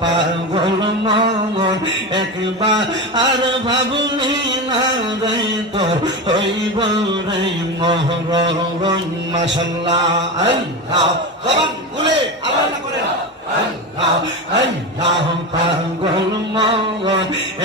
পাগল মন একবার আর ভাবলি না রে তোর হইব রে মহরণ মাশাআল্লাহ আল্লাহ জবান খুলে আল্লাহ করে আল্লাহ আল্লাহ পাগল মন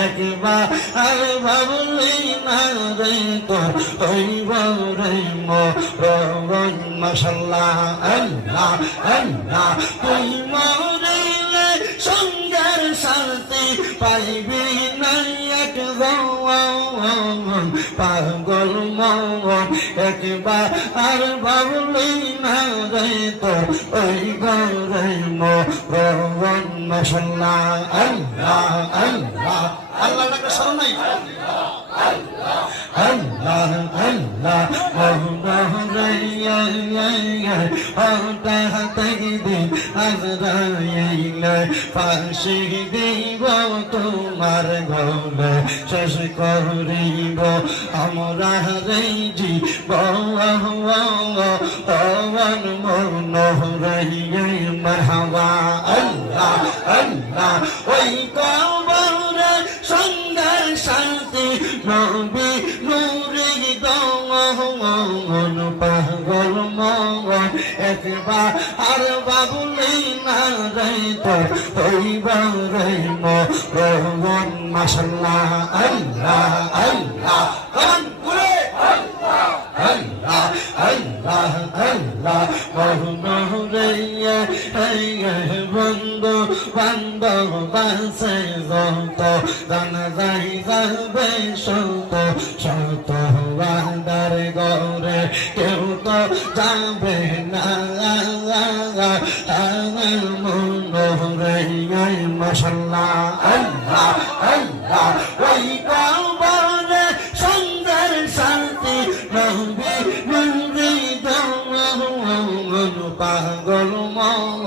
একবার আর ভাবলি না রে তোর হইব রে মহরণ মাশাআল্লাহ আল্লাহ আল্লাহ তুই মরিলে সঙ্গের শান্তি পাইবি না এক পাগল মন একবার আর ভাবলি না রে তোর ওই গরে মরণ মাশাআল্লাহ আল্লাহ আল্লাহ আল্লাহ ডাকে শরণ নাই আল্লাহ আল্লাহ মহরাইয়া দিন আজরাইলে ফাঁসি দিব তোমার গলে শেষ করিব আমরা রে জীবন মনোহরাইয়া মারহাবা আল্লাহ আল্লাহ ওই কবরে সুন্দর শান্তি নবী নূরে দমন পাগল মন একবার আর বাবুলি না রে তোর হইব রে মরণ মাশাআল্লাহ আল্লাহ আল্লাহ কোন করে আল্লাহ আল্লাহ আল্লাহ আল্লাহ মহরাইয়া বন্ধু বান্ধব বাসে যত জানা যাই যাবে শত শত বান্দার গরে কেউ তো যাবে না আমার মনোহরাইয়া মাশাআল্লাহ আল্লাহ আল্লাহ ওই কবরে সুন্দর শান্তি নবী নূরে দমন পাগল মন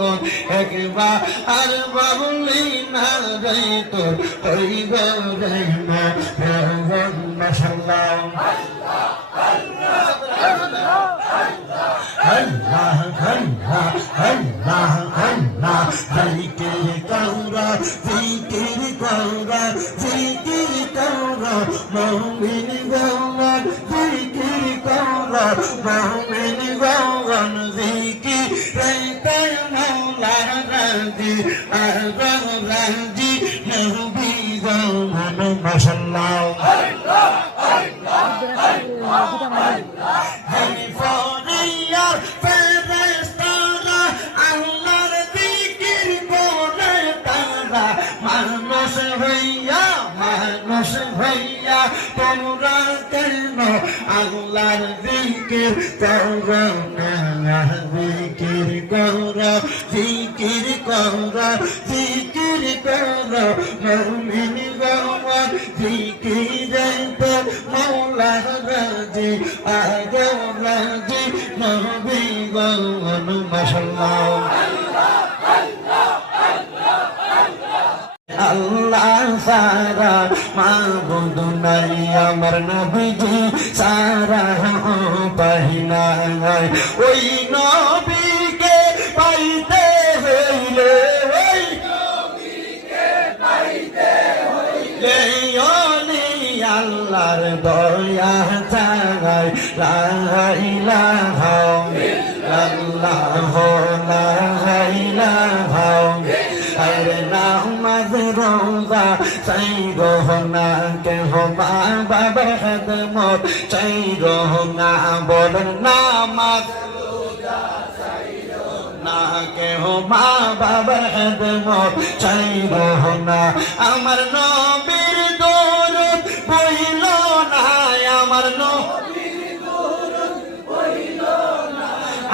একবার আর বাবুলি না রে তোর হইব রে মরণ মাশাআল্লাহ আল্লাহ আল্লাহ আল্লাহ আল্লাহ আল্লাহ জিকির কওরা জিকির কওরা জিকির কওরা মুমিন গওরা জিকির কওরা মুমিন গওরা জিকির রে মওলা রাজি আর রাজি নবী গওরা মাশাআল্লাহ আল্লাহ আল্লাহ আল্লাহ হানি ফরিয়া ফেরেশতারা আল্লাহর জিকির বলে তারা মানুষ হইয়া তোমরা কেন আল্লাহর জিকির করো না জিকির করো জিকির করো জিকির করো মুমিন গওয়ার জিকিরে তো মওলা রাজি আগে রাজি নবী গওয়ার মাশাআল্লাহ আল্লাহ সারা মাবুদ নাই আমার নবীজি সারা পাহিনা ওই নবীকে পাইতে হইলে ওই নবীকে পাইতে হইলে আল্লাহর দয়া চাই লা ইলাহা ইল্লাল্লাহ লা ইলাহা আরে নামাজ রোজা চাই রোহনা কে হো মা বাবার খেদমত চাই রোহনা বলেন নামাজ রোজা চাই রোহনা কে হো মা বাবার খেদমত চাই রোহনা আমার নবীর দরুদ বইল না আমার নবীর দরুদ বইল না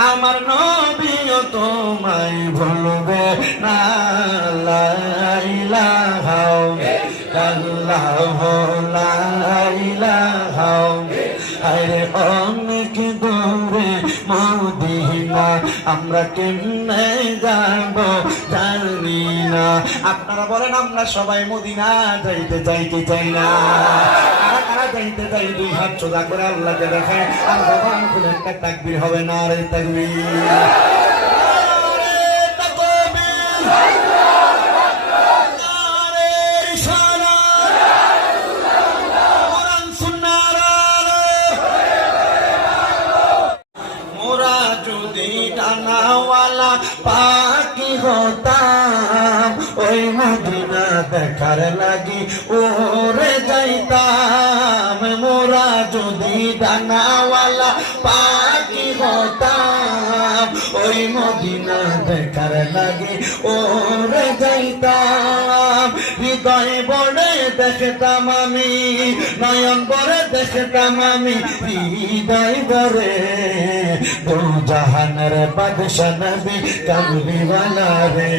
আমার নবীও তোমায় ভুলবে না লা ইলাহা ইল্লাল্লাহ লা ইলাহা আরে অনেক দূরে মদিনা আমরা কেমনে যাব জানি না আপনারা বলেন আমরা সবাই মদিনা যাইতে চাই না কারা যাইতে চাই দুই হাত সোজা করে আল্লাহকে দেখায় আর জবান খুলে একটা তাকবীর হবে না রে তাকবীর ওই মদিনা দেখার লাগি ওরে যাইতাম মোরা যদি ডানাওয়ালা পাখি হতাম ওই মদিনা দেখার লাগি ওরে যাইতাম হৃদয় বড়ে দেখতাম আমি নয়ন বড়ে দেখতাম আমি হৃদয় বড়ে দো জাহানের বাদশা নবী কামলিওয়ালা রে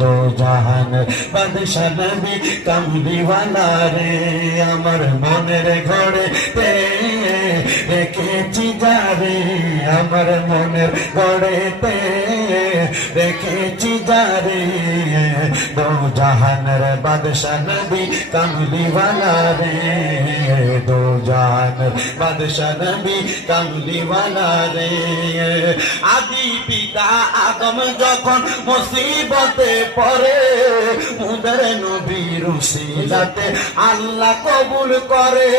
দো জাহানের বাদশা নবী কামলিওয়ালা রে আমার মনের ঘরে রেখেছি যারে আমার মনের ঘরেতে রেখেছি যারে দো জাহানের বাদশা নবী কামলিওয়ালা রে দো জাহানের বাদশা নবী কামলিওয়ালা রে আদি পিতা আদম যখন মুসিবতে পড়ে মুদের নবীর উসিলাতে আল্লাহ কবুল করে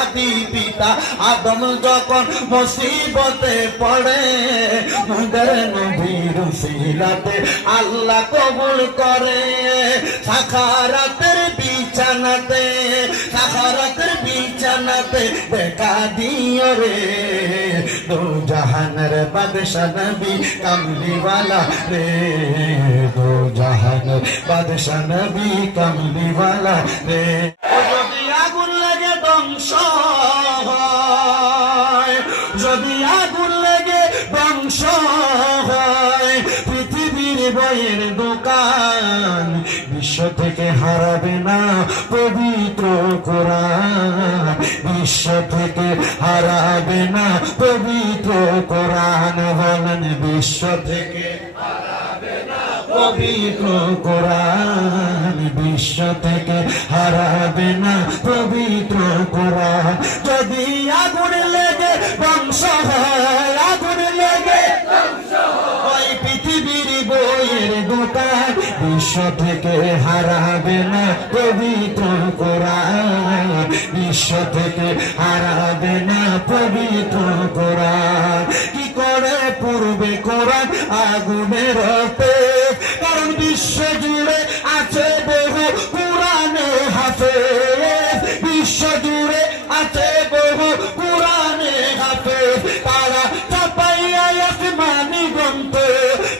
আদি পিতা আদম যখন মুসিবতে পড়ে মুদের নবীর উসিলাতে আল্লাহ কবুল করে সাখারাতের বিছানাতে সাখারাতের বিছানাতে দেখা দিও রে দো জাহানের বাদশা নবী কামলিওয়ালা রে দো জাহানের বাদশা নবী কামলিওয়ালা রে যদি আগুন লাগে ধ্বংস হয় যদি আগুন লাগে ধ্বংস হয় পৃথিবীর বইয়ের দোকান বিশ্ব থেকে হারাবে না পবিত্র কোরআন বিশ্ব থেকে হারাবে না পবিত্র কোরআন বলেন বিশ্ব থেকে হারাবে না পবিত্র কোরআন বিশ্ব থেকে হারাবে না পবিত্র কোরআন যদি আগুন লেগে ধ্বংস হয় আগুন লেগে ওই পৃথিবীর বইয়ের দোকান বিশ্ব থেকে হারাবে না পবিত্র কোরআন বিশ্ব থেকে হারাবে না পবিত্র কোরআন কি করে পূর্বে কোরআন আগুনের তেজ কারণ বিশ্ব জুড়ে আছে বহু কোরআনে হাফেজ বিশ্ব জুড়ে আছে বহু কোরআনে হাফেজ তারা চাপাইয়া আসমানি গ্রন্থ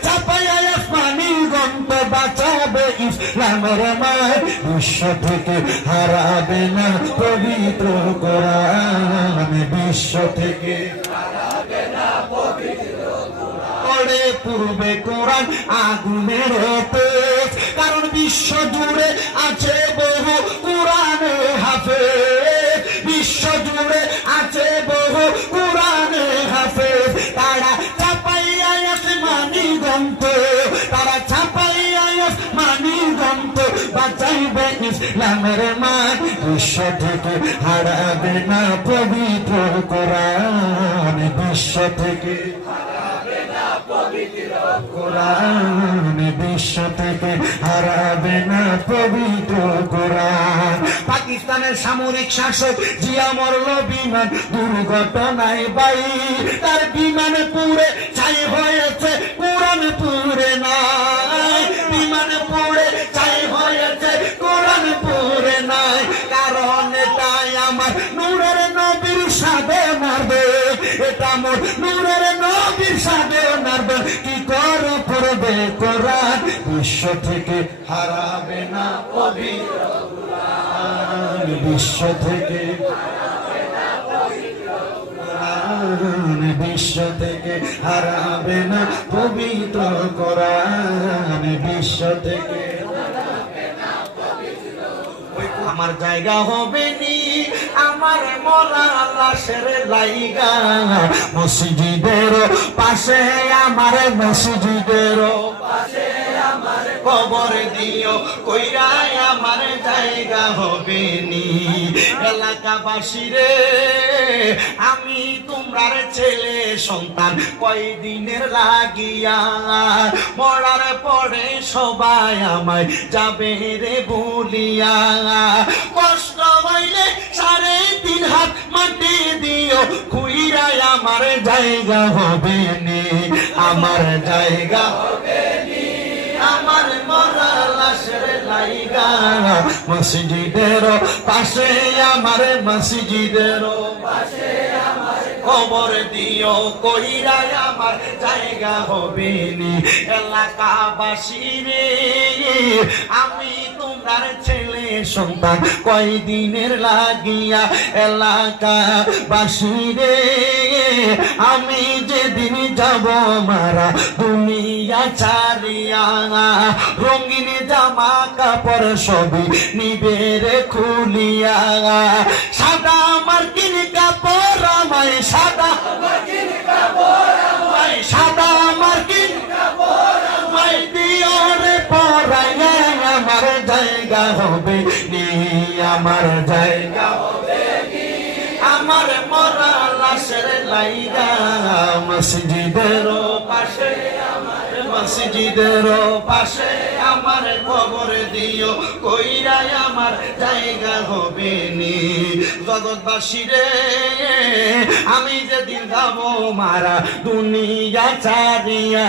চাপাইয়া আসমানি গ্রন্থ বাঁচাবে ইসলামের মায় বিশ্ব থেকে হারাবে না পবিত্র কোরআন বিশ্ব থেকে হারাবে না পবিত্র পড়ে পূর্বে কোরআন আগুনের তেজ কারণ বিশ্ব জুড়ে আছে বহু কোরআনে হাফেজ বিশ্ব জুড়ে আছে বহু কোরআনে হাফেজ তারা ছাপাইয়া আসমানি গ্রন্থ তারা ছাপাইয়া আসমানি গ্রন্থ বাঁচাইবে ইসলামের মান বিশ্ব থেকে হারাবে না পবিত্র কোরআন বিশ্ব থেকে কোরআন বিশ্ব থেকে হারাবে না পবিত্র কোরআন পাকিস্তানের সামরিক শাসক জিয়া মরল বিমান দুর্ঘটনায় বাই তার বিমান পুড়ে ছাই হয়েছে কোরআন পুড়ে নাই বিমান পুড়ে ছাই হয়েছে কোরআন পুড়ে নাই কারণ এটাই আমার নূরের নবীর সাথে মারবে এটা মোর নূরের নবীর সাথে মারবে কি করে পড়বে কোরআন বিশ্ব থেকে হারাবে না পবিত্র কোরআন বিশ্ব থেকে হারাবে না পবিত্র কোরআন বিশ্ব থেকে হারাবে না পবিত্র কোরআন বিশ্ব থেকে আমার জায়গা হবে নি আমার মরা লাশের লাইগা মসজিদের পাশে আমার মসজিদের পাশে আমার কবর দিও কইরাই আমার জায়গা হবে নি এলাকাবাসী রে আমি তোমরার ছেলে সন্তান কয়দিনের লাগিয়া মরার পরে সবাই আমায় যাবে রে বলিয়া কষ্ট হইলে 3.5 হাত মাটি দিও খুইরাই আমার জায়গা হবে নি আমার জায়গা হবে নি আমার আমার মরা লাশের লাইগা মসজিদের পাশে আমার মসজিদের পাশে কবর দিও কইরা আমার জায়গা হবে নি এলাকাবাসী রে আমি তোমার ছেলে সন্তান কয়দিনের লাগিয়া এলাকাবাসী রে আমি যেদিন যাব মারা দুনিয়া ছাড়িয়া রঙিন জামা কাপড় সবই নিবে রে খুলিয়া সাদা মার্কিন কাপড় আমায় সাদা মার্কিন কাপড় আমায় সাদা মার্কিন কাপড় আমায় দিও রে পরাইয়া আমার জায়গা হবে নি আমার জায়গা হবে নি আমার মরা লাশের লাইগা মসজিদের পাশে আমার মসজিদের পাশে আমার কবর দিও কইরা আমার জায়গা হবে নি জগৎবাসী রে আমি যেদিন যাব মারা দুনিয়া ছাড়িয়া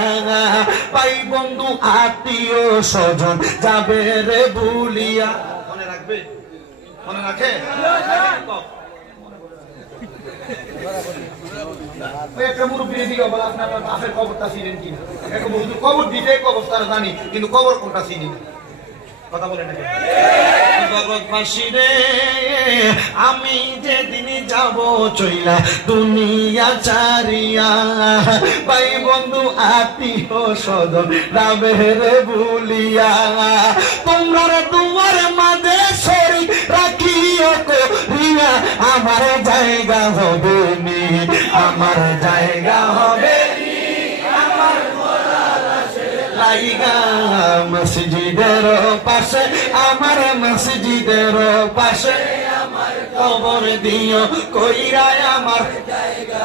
পাই বন্ধু আত্মীয় স্বজন যাবে রে ভুলিয়া মনে রাখবে মনে রাখে একটা মুরব্বী দিকে বলে আপনার বাপের কবরটা চিনেন কিনা একটা মুরব্বী কবর দিতে কবর তারা জানি কিন্তু কবর কোনটা চিনি না কথা বলে না জগৎবাসী রে আমি যেদিন যাব চইলা দুনিয়া ছাড়িয়া ভাই বন্ধু আত্মীয় স্বজন যাবে রে ভুলিয়া তোমরা দুয়ার মাঝে সরি রাখিও করিয়া আমার জায়গা হবে নি আমার জায়গা হবে নি আমার লাইগা মসজিদের পাশে আমার মসজিদের পাশে আমার কবর দিও কইরা আমার জায়গা